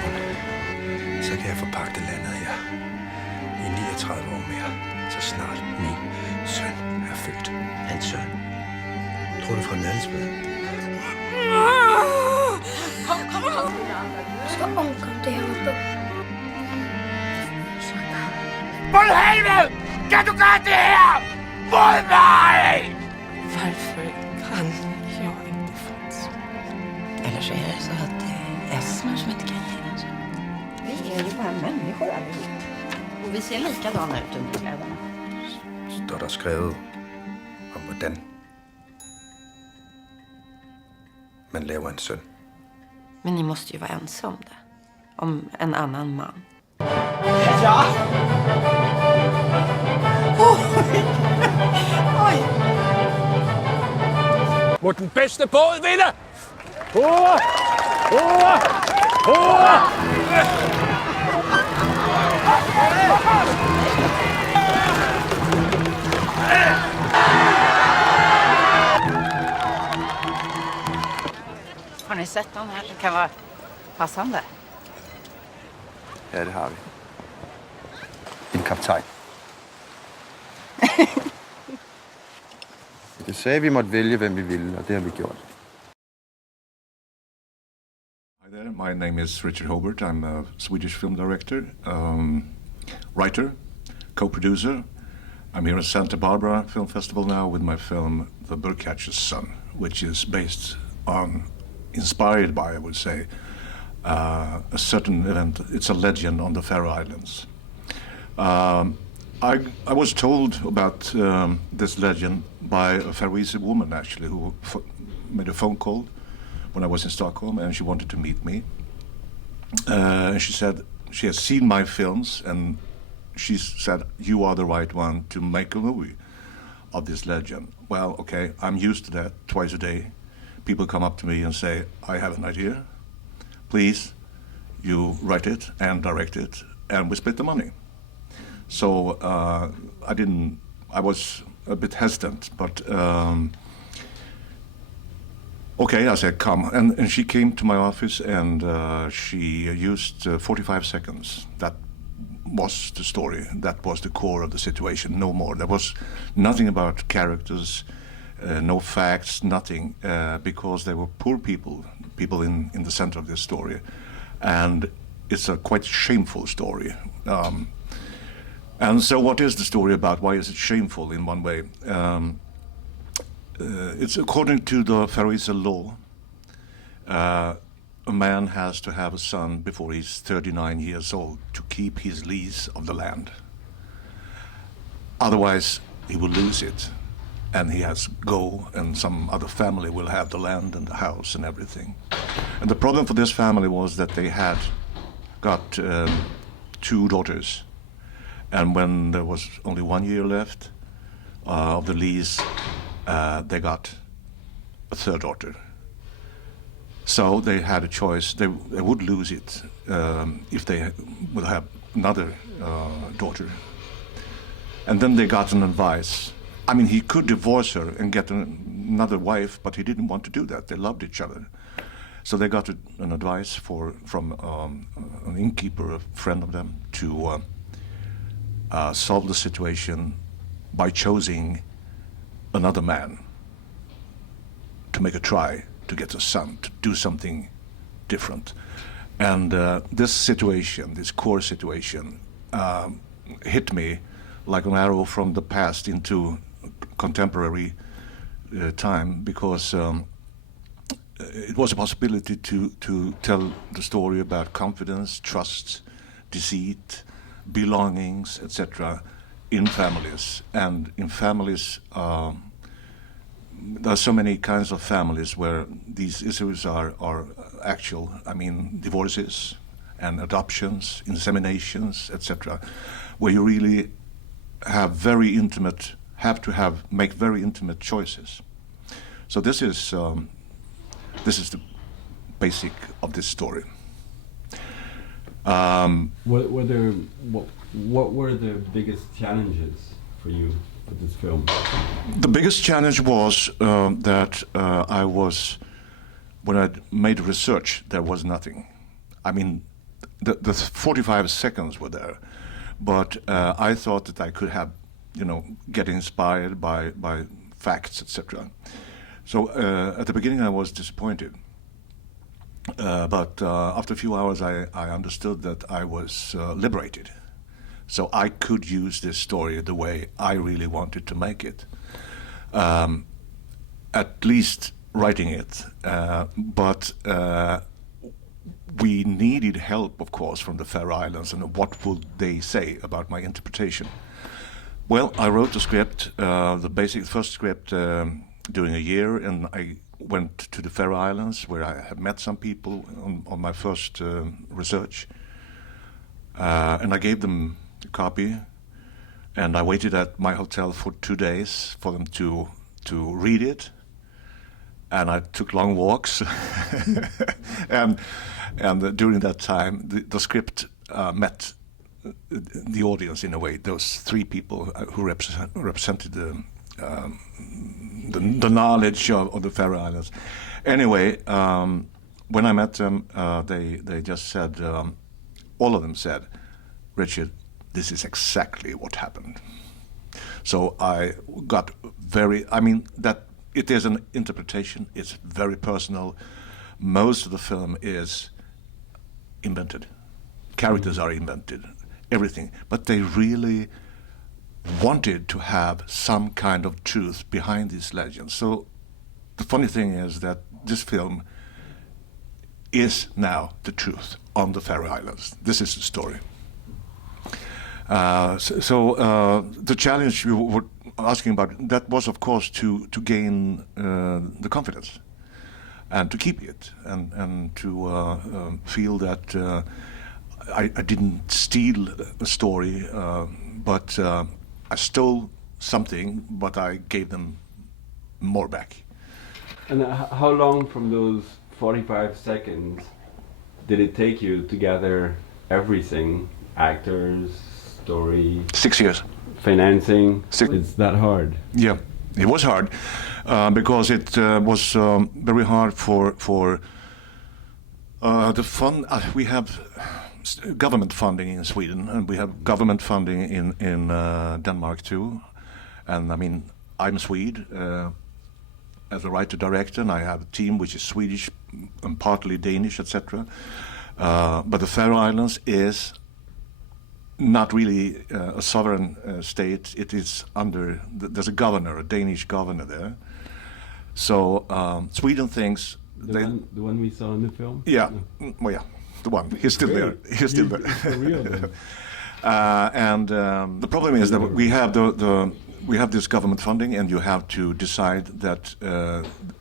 loven, så kan jeg forpagte landet her i 39 år mere, så snart min søn er født. Hans søn. Tror du fra Lindström? Kom. Skal omkom det her oppe? For helvede! Kan du gøre det her? Mod mig! Varför kan jag inte få ett svar? Eller så är det så att det är Esmar som inte kan ge oss. Vi är ju bara människor allihop. Och vi ser likadana ut under kläderna. Står der skrevet om, hvordan man laver en søn. Men ni måste ju vara ense om det. Om en annan man. Ja! Oj! Må den bedste båd vinde! Hurra! Hurra! Hurra! Har ni sett någon här som kan vara passande? Ja, det har vi. En kaptajn. Det sagde, vi måtte vælge, hvem vi ville, og det har vi gjort. Hi there, my name is Richard Hobert. I'm a Swedish film director, writer, co-producer. I'm here in Santa Barbara Film Festival now with my film The BirdCatcher's Son, which is inspired by, I would say, a certain event. It's a legend on the Faroe Islands. I was told about this legend by a Faroese woman, actually, who made a phone call when I was in Stockholm, and she wanted to meet me. She said she has seen my films, and she said, you are the right one to make a movie of this legend. Well, okay, I'm used to that. Twice a day, people come up to me and say, I have an idea. Please, you write it and direct it, and we split the money. So I was a bit hesitant, but okay, I said, come. And she came to my office, and she used 45 seconds. That was the story. That was the core of the situation, no more. There was nothing about characters, no facts, nothing, because they were poor people in the center of this story. And it's a quite shameful story. And so what is the story about? Why is it shameful in one way? It's according to the Faroese law, a man has to have a son before he's 39 years old to keep his lease of the land. Otherwise, he will lose it, and he has to go, and some other family will have the land and the house and everything. And the problem for this family was that they had got 2 daughters. And when there was only 1 year left of the lease, they got a 3rd daughter. So they had a choice. They would lose it if they would have another daughter. And then they got an advice. I mean, he could divorce her and get another wife, but he didn't want to do that. They loved each other. So they got an advice from an innkeeper, a friend of them, to solve the situation by choosing another man to make a try to get a son, to do something different. And this situation, this core situation, hit me like an arrow from the past into contemporary time, because it was a possibility to tell the story about confidence, trust, deceit, belongings, etc., in families. And in families, there are so many kinds of families where these issues are actual. I mean, divorces and adoptions, inseminations, etc., where you really have make very intimate choices. So this is the basic of this story. What were the biggest challenges for you for this film? The biggest challenge was that when I made research, there was nothing. I mean, the 45 seconds were there, but I thought that I could have, get inspired by facts, etc. So at the beginning I was disappointed, but after a few hours I understood that I was liberated. So I could use this story the way I really wanted to make it. At least writing it, but we needed help, of course, from the Faroe Islands, and what would they say about my interpretation? Well, I wrote the script, the first script, during a year, and I went to the Faroe Islands, where I had met some people on my first research, and I gave them a copy, and I waited at my hotel for 2 days for them to read it. And I took long walks, and during that time, the script met the audience in a way. Those 3 people who represented the knowledge of the Faroe Islands. Anyway, when I met them, they just said, all of them said, "Richard, this is exactly what happened." So I got that. It is an interpretation. It's very personal. Most of the film is invented. Characters are invented, everything. But they really wanted to have some kind of truth behind these legends. So the funny thing is that this film is now the truth on the Faroe Islands. This is the story. The challenge you were asking about, that was of course to gain the confidence and to keep it and to feel that I didn't steal a story, but I stole something, but I gave them more back. And how long from those 45 seconds did it take you to gather everything? Actors, story? 6 years. Financing? It's that hard? Yeah, it was hard because it was very hard for the fund. We have government funding in Sweden, and we have government funding in Denmark too. And I mean, I'm Swede as a writer-director, and I have a team which is Swedish and partly Danish, etc. But the Faroe Islands is not really a sovereign state. It is under, there's a governor, a Danish governor there. So Sweden thinks... The one we saw in the film? Yeah, well, yeah, the one. He's still there. He's still there. For real, then. And the problem is that we have this government funding, and you have to decide that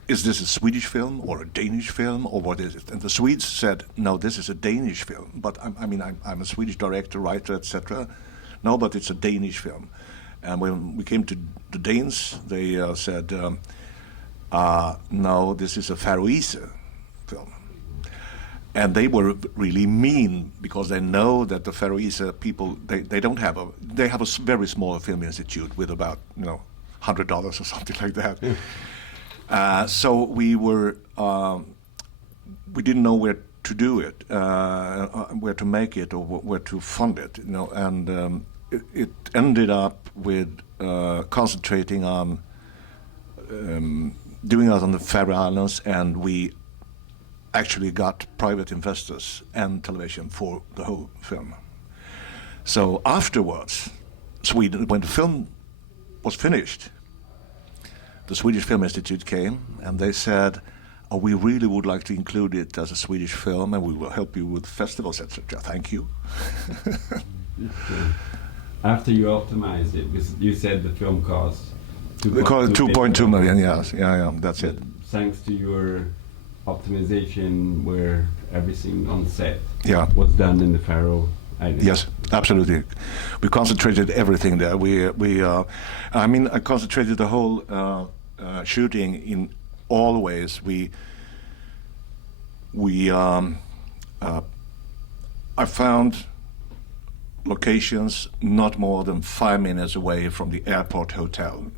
is this a Swedish film or a Danish film, or what is it? And the Swedes said, no, this is a Danish film. But I'm a Swedish director, writer, etc. No, but it's a Danish film. And when we came to the Danes, they said, no, this is a Faroese film. And they were really mean because they know that the Faroese people, they have a very small film institute with about $100 or something like that. So we didn't know where to do it, where to make it, or where to fund it, and it ended up with concentrating on doing it on the Faroe Islands, and we actually got private investors and television for the whole film. So afterwards, Sweden, when the film was finished, the Swedish Film Institute came and they said, we really would like to include it as a Swedish film, and we will help you with festivals, etc. Thank you. After you optimized it, you said the film cost 2.2 million, yes. Yeah, that's it. Thanks to your optimization, where everything on set was done in the Faroe Islands. Yes, absolutely. We concentrated everything there. I concentrated the whole shooting in all ways. I found locations not more than 5 minutes away from the airport hotel.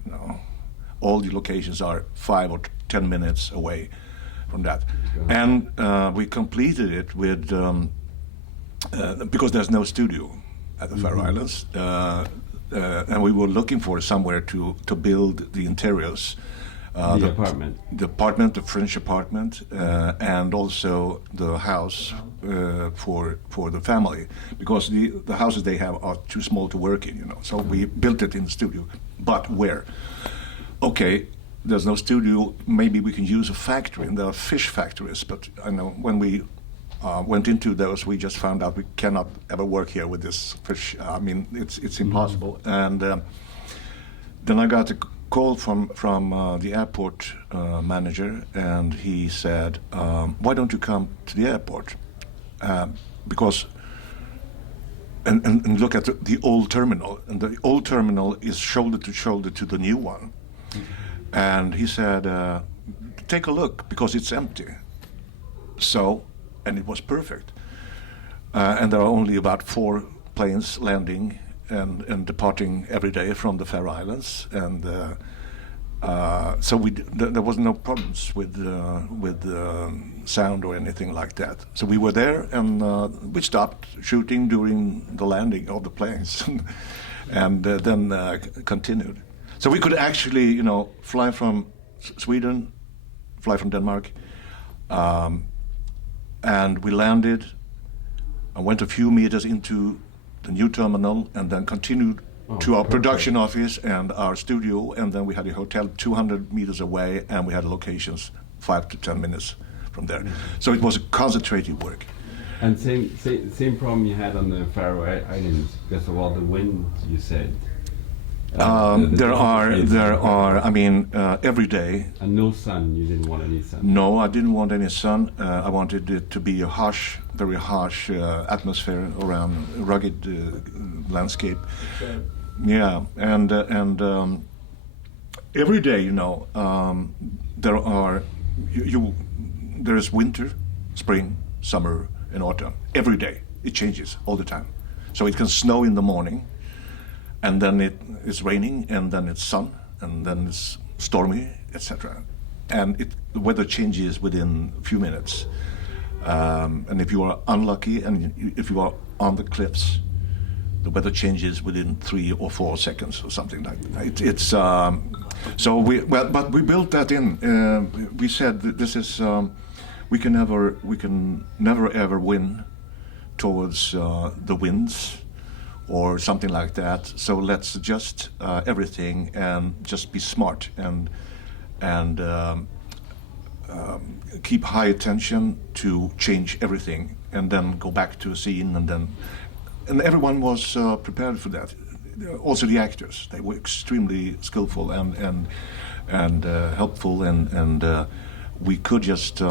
All the locations are 5 or 10 minutes away from that. And we completed it with because there's no studio at the Faroe Islands, and we were looking for somewhere to build the interiors. The apartment. The apartment, the French apartment, and also the house for the family, because the houses they have are too small to work in, you know. So we built it in the studio. But where? Okay, there's no studio. Maybe we can use a factory, and there are fish factories. But I know when we went into those, we just found out we cannot ever work here with this fish. I mean, it's impossible. And then I got a call from the airport manager, and he said, "Why don't you come to the airport? Because and look at the old terminal, and the old terminal is shoulder to shoulder to the new one." And he said, "Take a look, because it's empty." So, and it was perfect. And there are only about 4 planes landing and departing every day from the Faroe Islands, and so there was no problems with sound or anything like that. So we were there, and we stopped shooting during the landing of the planes, and then continued. So we could actually, you know, fly from Sweden, fly from Denmark, and we landed and went a few meters into the new terminal, and then continued to our production office and our studio, and then we had a hotel 200 meters away, and we had locations 5 to 10 minutes from there. So it was a concentrated work. And same problem you had on the Faroe Islands because of all the wind, you said. There are. I mean, every day. And no sun. You didn't want any sun. No, I didn't want any sun. I wanted it to be a harsh, very harsh atmosphere around, rugged landscape. Sure. Yeah, and every day, you know, there is winter, spring, summer, and autumn. Every day it changes all the time. So it can snow in the morning, and then it is raining, and then it's sun, and then it's stormy, etc. And the weather changes within a few minutes. And if you are unlucky, and if you are on the cliffs, the weather changes within 3 or 4 seconds or something like that. But we built that in. We said that this is we can never ever win towards the winds or something like that. So let's adjust everything and just be smart and keep high attention to change everything, and then go back to a scene, and everyone was prepared for that. Also the actors, they were extremely skillful and helpful, and we could just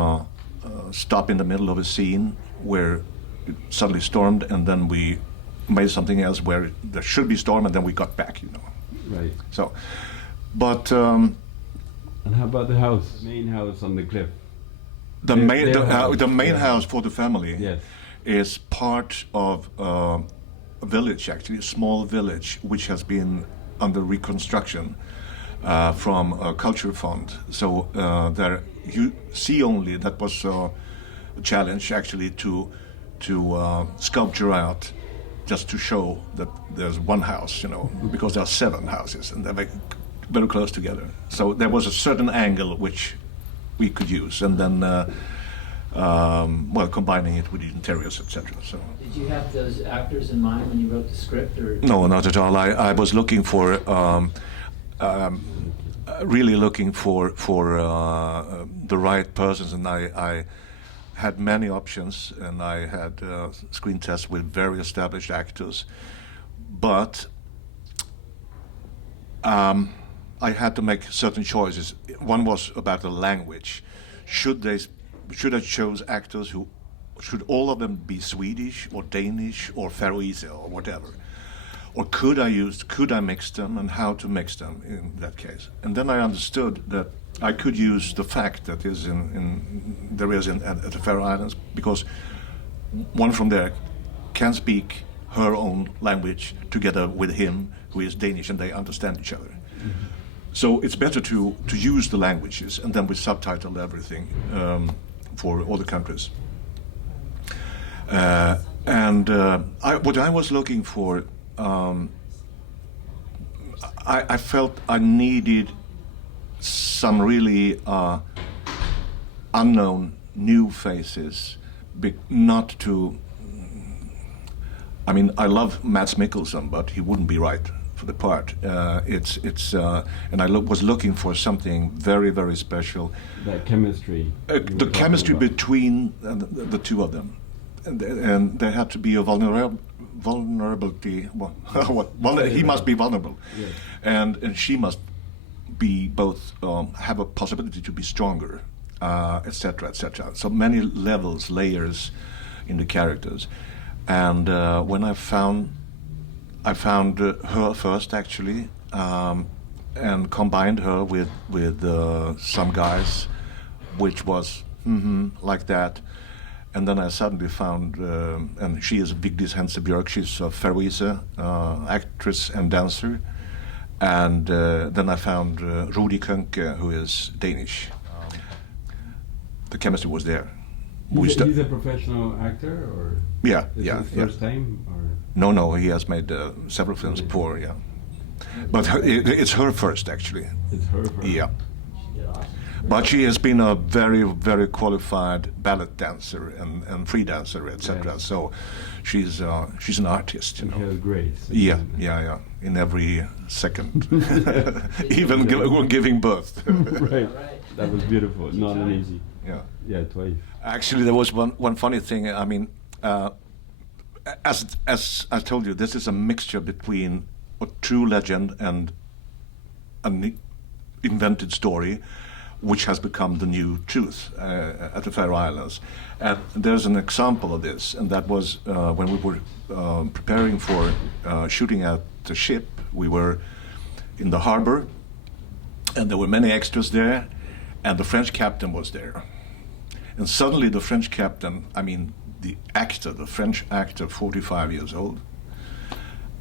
stop in the middle of a scene where it suddenly stormed, and then we made something else where there should be storm, and then we got back, you know. Right. So, but and how about the house, main house on the cliff? The main house for the family. Yes. Is part of a village, actually, a small village, which has been under reconstruction from a culture fund. So there you see only, that was a challenge, actually, to sculpture out, just to show that there's one house, you know, because there are 7 houses, and they're very close together. So there was a certain angle which we could use, and then combining it with the interiors, etc. So. Did you have those actors in mind when you wrote the script, or? No, not at all. I was looking for, really looking for the right persons, and I had many options, and I had screen tests with very established actors, but I had to make certain choices. One was about the language. Should I choose actors who, should all of them be Swedish or Danish or Faroese or whatever? Or could I mix them, and how to mix them in that case? And then I understood that I could use the fact that is at the Faroe Islands, because one from there can speak her own language together with him who is Danish, and they understand each other. Mm-hmm. So it's better to use the languages, and then we subtitle everything for all the countries. And And what I was looking for, I felt I needed some really unknown new faces, not to. I mean, I love Mads Mikkelsen, but he wouldn't be right for the part. And I was looking for something very, very special. That chemistry. The chemistry between the two of them, and there had to be a vulnerability. He must be vulnerable, yes. and she must be both have a possibility to be stronger, etc., etc. So many levels, layers in the characters. And when I found her first, actually, and combined her with some guys, which was like that. And then I suddenly found, and she is Vigdis Hensebjörk, she's a Faroe Islands actress and dancer. And then I found Rudi Kønke, who is Danish. The chemistry was there. He's a professional actor, or yeah, is yeah, it his first time, or no, he has made several films before, yeah. But it's her first, actually. It's her first. Yeah. But she has been a very, very qualified ballet dancer and free dancer, etc. Yes. So she's an artist, you know. She has grace. Yeah. In every second, even giving birth. Right. That was beautiful. Not an easy. Yeah, twice. Actually, there was one funny thing. I mean, as I told you, this is a mixture between a true legend and an invented story, which has become the new truth at the Faroe Islands. And there's an example of this, and that was when we were preparing for shooting at the ship. We were in the harbor, and there were many extras there, and the French captain was there. And suddenly the French captain, I mean the French actor, 45 years old,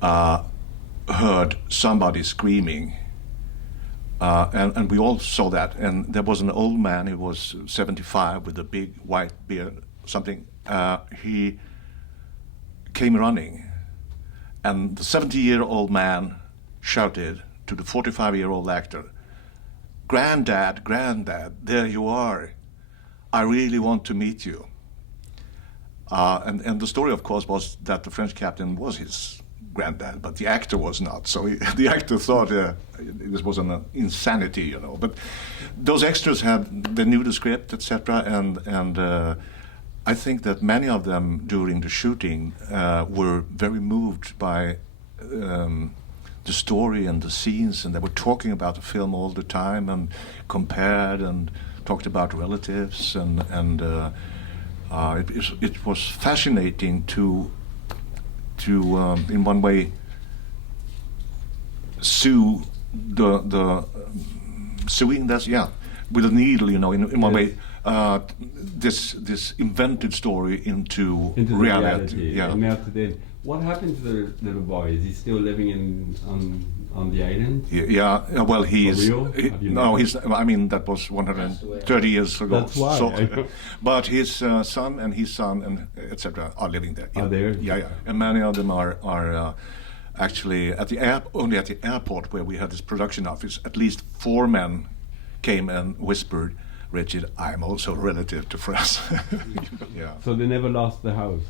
heard somebody screaming. And we all saw that, and there was an old man who was 75 with a big white beard, something. He came running, and the 70-year-old man shouted to the 45-year-old actor, "Granddad, Granddad, there you are. I really want to meet you." And the story, of course, was that the French captain was his granddad, but the actor was not. So the actor thought this was an insanity, you know. But those extras they knew the script, etc. And I think that many of them during the shooting were very moved by the story and the scenes, and they were talking about the film all the time and compared and talked about relatives, and it was fascinating to in one way sew sewing this with a needle, you know, in one way this invented story into reality. Yeah. What happened to the little boy? Is he still living on the island? Yeah. Well, he's no. He's. I mean, that was 130 years ago. That's why. So, but his son and his son and etc. are living there. Are there? Yeah. And many of them are actually at the only at the airport where we had this production office. At least 4 men came and whispered, "Richard, I'm also relative to France." Yeah. So they never lost the house.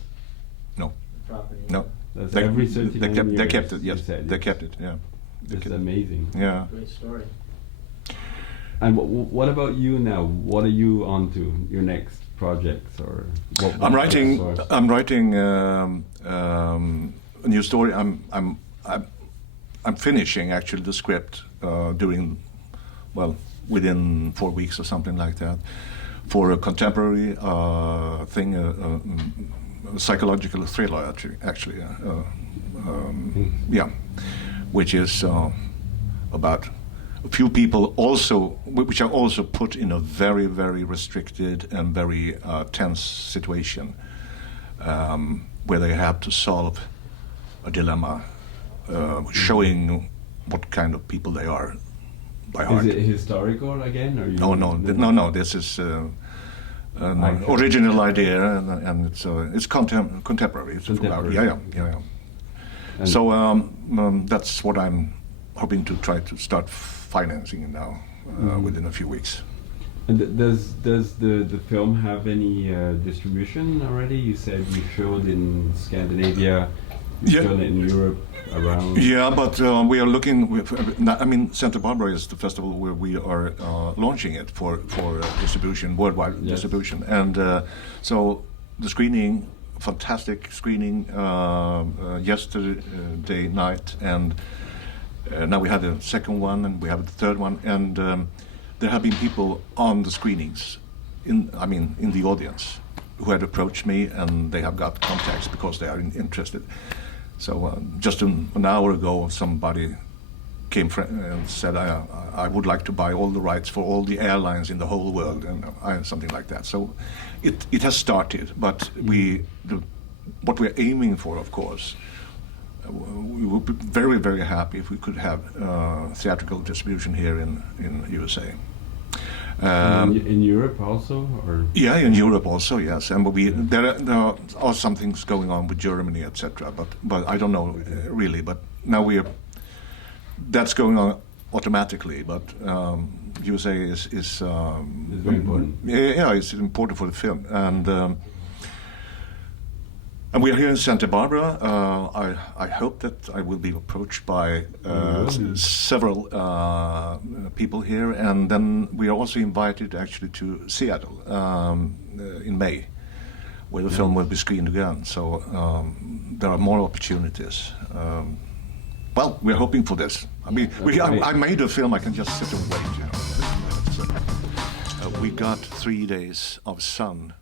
No. Property. No. That's They years, kept it. Yes. you said. They kept it. Yeah. It's amazing. Yeah. Great story. And what about you now? What are you on to? Your next projects, or what I'm writing a new story. I'm finishing actually the script within 4 weeks or something like that, for a contemporary thing, a psychological thriller actually. Which is about a few people which are also put in a very, very restricted and very tense situation, where they have to solve a dilemma, showing what kind of people they are by heart. Is it historical again? Or No. This is an Icon. original idea, and it's contemporary. It's Contemporary. Yeah. And So that's what I'm hoping to try to start financing now within a few weeks. And does the film have any distribution already? You said you showed in Scandinavia, you showed it in Europe, around. Yeah, but we are looking. I mean, Santa Barbara is the festival where we are launching it for distribution, worldwide distribution, and so the screening, fantastic screening yesterday night, and now we had a second one, and we have a third one, and there have been people on the screenings, in the audience, who had approached me, and they have got contacts because they are interested. So just an hour ago, somebody came and said, I would like to buy all the rights for all the airlines in the whole world, and something like that. So it has started, but what we're aiming for, of course, we would be very, very happy if we could have theatrical distribution here in USA. In Europe also, or yeah, in Europe also, yes. And there are some things going on with Germany, etc. But I don't know really. But now that's going on automatically. But USA is very important. Yeah, it's important for the film, and we are here in Santa Barbara. I hope that I will be approached by several people here, and then we are also invited actually to Seattle in May, where the film will be screened again. So there are more opportunities. Well, we're hoping for this. I mean, I made a film. I can just sit and wait. You know. We got 3 days of sun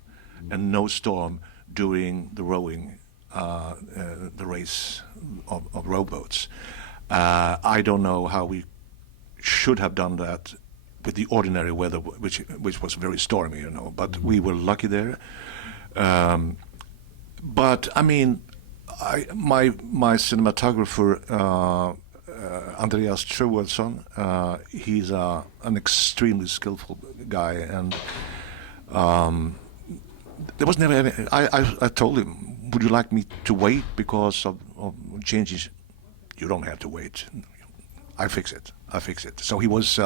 and no storm during the rowing, the race of rowboats. I don't know how we should have done that with the ordinary weather, which was very stormy, you know. But we were lucky there. But I mean, my cinematographer Andreas Troelsson, he's an extremely skillful guy, and. There was never any. I told him, would you like me to wait because of changes? You don't have to wait. I fix it. So he was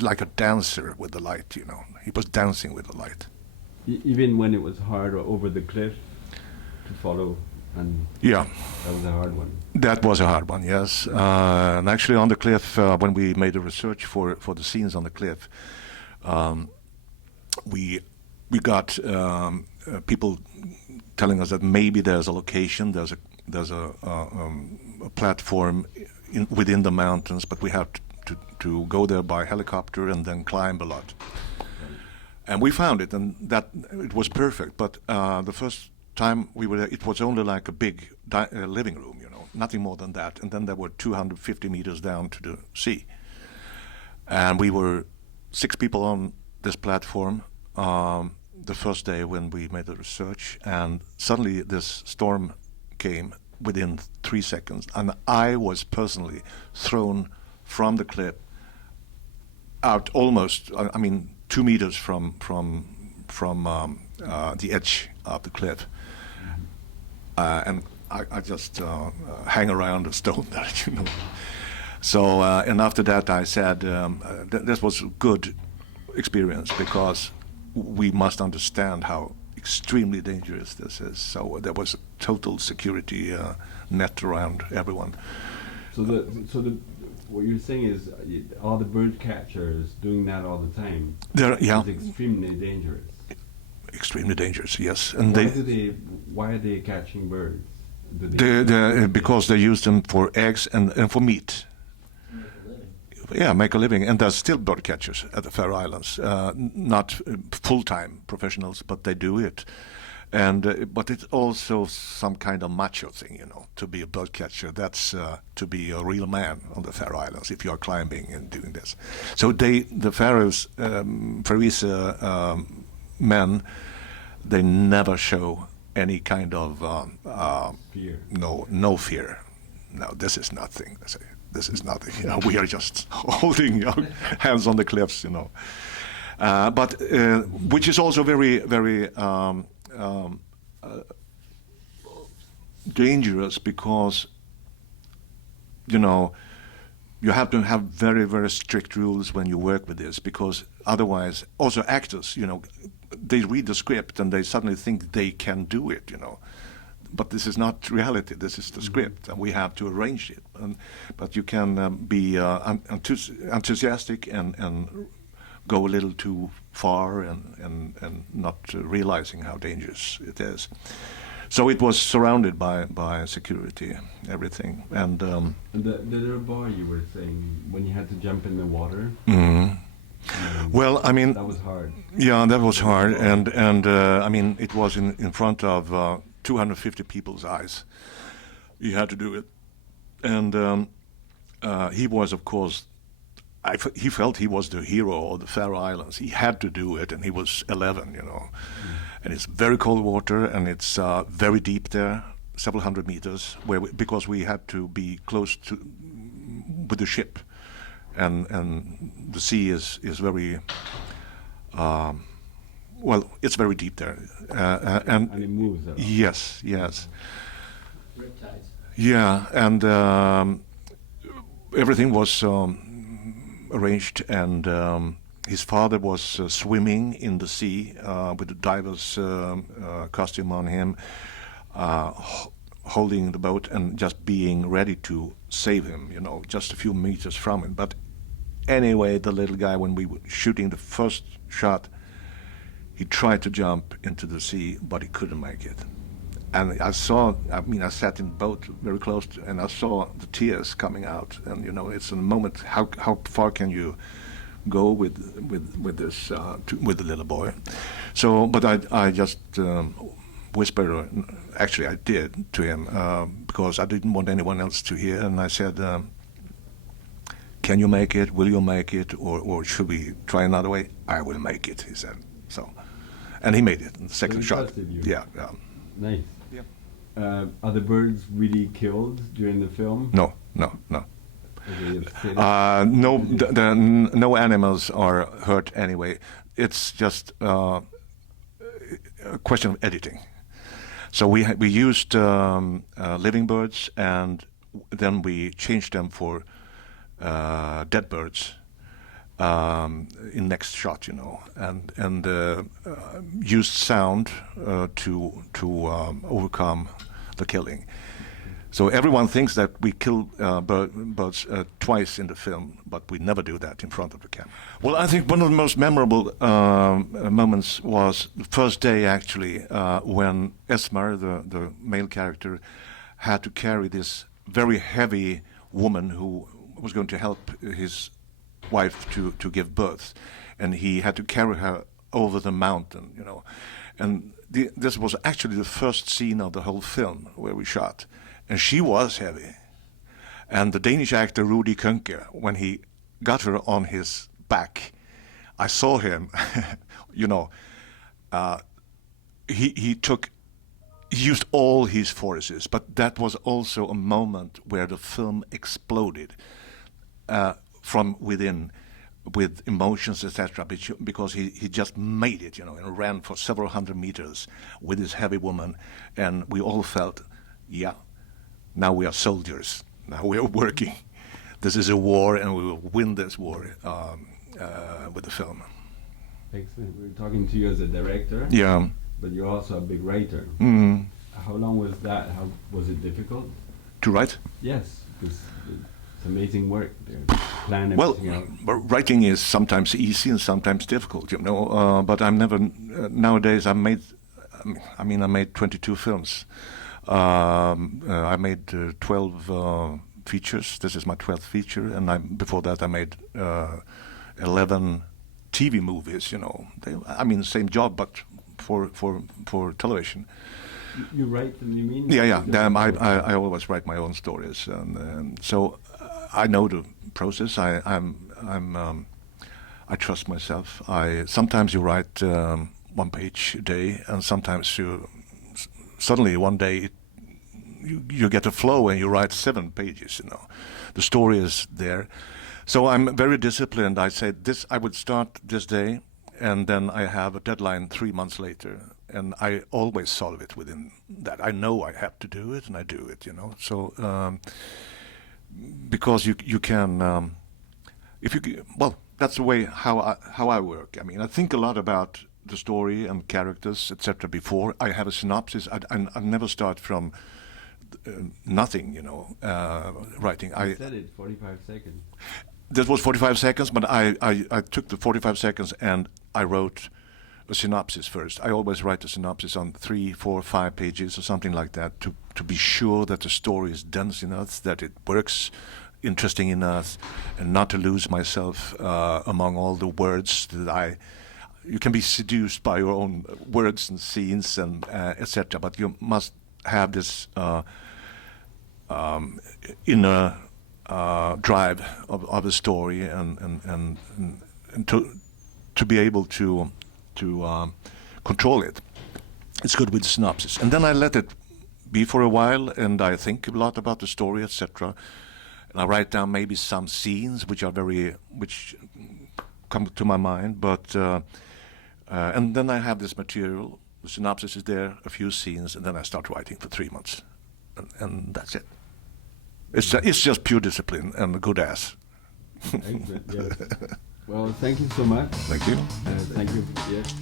like a dancer with the light, you know. He was dancing with the light. Even when it was hard over the cliff to follow, and yeah, that was a hard one. That was a hard one, yes. And actually on the cliff, when we made the research for the scenes on the cliff, we got people telling us that maybe there's a location, there's a platform within the mountains, but we have to go there by helicopter and then climb a lot. And we found it, and that it was perfect. But the first time we were there, it was only like a big living room, you know, nothing more than that. And then there were 250 meters down to the sea, and we were 6 people on this platform. The first day when we made the research, and suddenly this storm came within 3 seconds, and I was personally thrown from the cliff out almost, 2 meters from the edge of the cliff, and I just hang around a stone there, you know. So and after that I said this was a good experience, because we must understand how extremely dangerous this is. So there was a total security net around everyone. So what you're saying is all the bird catchers doing that all the time. Yeah. It's extremely dangerous. Extremely dangerous, yes. And why are they catching birds? Because they use them for eggs and for meat. Yeah, make a living, and there's still bird catchers at the Faroe Islands. Not full-time professionals, but they do it. And but it's also some kind of macho thing, you know, to be a bird catcher. That's to be a real man on the Faroe Islands if you are climbing and doing this. So the Faroese men, they never show any kind of fear. No fear. No, this is nothing. They say. This is nothing. You know, we are just holding our hands on the cliffs, you know. But which is also very, very dangerous, because you have to have very, very strict rules when you work with this, because otherwise, also actors, they read the script and they suddenly think they can do it, But this is not reality. This is the script, and we have to arrange it. But you can be enthusiastic and go a little too far and not realizing how dangerous it is. So it was surrounded by security, everything. And the little boy you were saying, when you had to jump in the water. Well, I mean, that was hard. Yeah, that was hard, and I mean, it was in front of 250 people's eyes. He had to do it, and he was, of course, he felt he was the hero of the Faroe Islands. He had to do it, and he was 11, And it's very cold water, and it's very deep there, several hundred meters, because we had to be close to with the ship, and the sea is very well, it's very deep there, and it moves. Yes. Riptides. Yeah, and everything was arranged, and his father was swimming in the sea with the diver's costume on him, holding the boat and just being ready to save him, just a few meters from him. But anyway, the little guy, when we were shooting the first shot, he tried to jump into the sea, but he couldn't make it. And I sat in the boat very close and I saw the tears coming out. And, it's a moment, how far can you go with this, with the little boy? So, but I just whispered, actually I did, to him, because I didn't want anyone else to hear. And I said, can you make it? Will you make it? Or should we try another way? I will make it, he said. So, and he made it in the second shot. Yeah. Nice. Yeah. Are the birds really killed during the film? No. No animals are hurt anyway. It's just a question of editing. So we used living birds, and then we changed them for dead birds in next shot, and used sound to overcome the killing. So everyone thinks that we kill birds twice in the film, but we never do that in front of the camera. Well, I think one of the most memorable moments was the first day, actually, when Esmar, the male character, had to carry this very heavy woman who was going to help his wife to give birth, and he had to carry her over the mountain, And this was actually the first scene of the whole film where we shot. And she was heavy. And the Danish actor Rudi Kønke, when he got her on his back, I saw him, he used all his forces, but that was also a moment where the film exploded from within, with emotions, etc., because he just made it, and ran for several hundred meters with this heavy woman, and we all felt, yeah, now we are soldiers. Now we are working. This is a war, and we will win this war with the film. Excellent. We're talking to you as a director. Yeah. But you're also a big writer. Mm. How long was that? How was it difficult? To write? Yes, because it's amazing work. Plan everything out. Writing is sometimes easy and sometimes difficult, but I'm never. Nowadays, I made 22 films. I made 12 features. This is my 12th feature, and before that I made 11 TV movies. Same job, but for television. You write them, you mean? Yeah. I always write my own stories, and so I know the process. I trust myself. Sometimes you write 1 page a day, and sometimes suddenly one day you get a flow and you write 7 pages. The story is there. So I'm very disciplined. I said I would start this day, and then I have a deadline 3 months later, and I always solve it within that. I know I have to do it, and I do it. So because you can, if you well, that's the way how I work. I mean, I think a lot about the story and characters, etc. Before I have a synopsis. I never start from nothing. Writing. You said it 45 seconds. That was 45 seconds, but I took the 45 seconds and I wrote a synopsis first. I always write a synopsis on 3, 4, 5 pages or something like that to be sure that the story is dense enough, that it works, interesting enough, and not to lose myself among all the words that you can be seduced by your own words and scenes and etc. But you must have this inner drive of a story and to be able to control it. It's good with synopsis, and then I let it be for a while, and I think a lot about the story, etc. And I write down maybe some scenes which come to my mind, but and then I have this material. The synopsis is there, a few scenes, and then I start writing for 3 months, and that's it. It's just pure discipline and a good ass. Excellent. Yes. Well, thank you so much. Thank you. Thank you. Yes.